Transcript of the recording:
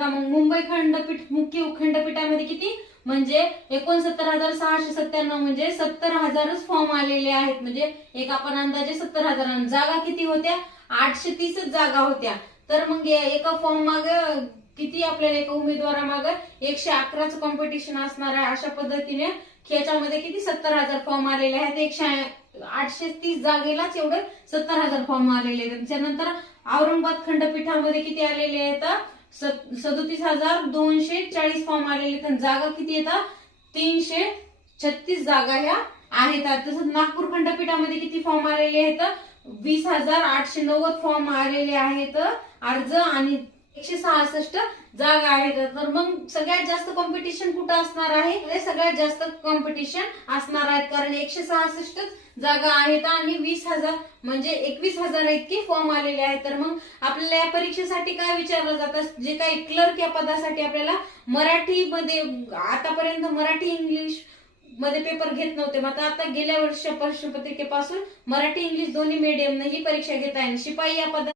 बघा मग मुंबई खंडपीठ मुख्य खंडपीठामध्ये किती म्हणजे 69,697 म्हणजे 70,000च फॉर्म आलेले आहेत. म्हणजे एक आपण अंदाजे 70,000. जागा किती होत्या? 830च जागा होत्या. तर मग एका फॉर्म मागे किती आपल्याला एका उमेदवारामागे 111चं कॉम्पिटिशन असणार आहे. अशा पद्धतीने याच्यामध्ये किती 70,000 फॉर्म आलेले आहेत. 830 जागेलाच एवढे 70,000 फॉर्म आलेले आहेत. त्यानंतर औरंगाबाद खंडपीठामध्ये किती आलेले आहेत? 37,240 फॉर्म आलेले आहेत. जागा किती येतात? 336 जागा ह्या आहेत. तसंच नागपूर खंडपीठामध्ये किती फॉर्म आलेले आहेत? 20,890 फॉर्म आलेले आहेत अर्ज आणि 166 जागा आहेत. तर मग सगळ्यात जास्त कॉम्पिटिशन कुठं असणार आहे? सगळ्यात जास्त कॉम्पिटिशन असणार आहेत कारण 166 जागा आहेत आणि 20,000 म्हणजे 21,000 इतके फॉर्म आलेले आहेत. तर मग आपल्याला या परीक्षेसाठी काय विचारलं जातं? जे काही क्लर्क या पदासाठी आपल्याला मराठीमध्ये आतापर्यंत मराठी इंग्लिश मध्ये पेपर घेत नव्हते. मग आता गेल्या वर्षी प्रश्नपत्रिकेपासून मराठी इंग्लिश दोन्ही मीडियमने ही परीक्षा घेत आहे. शिपाई या पदा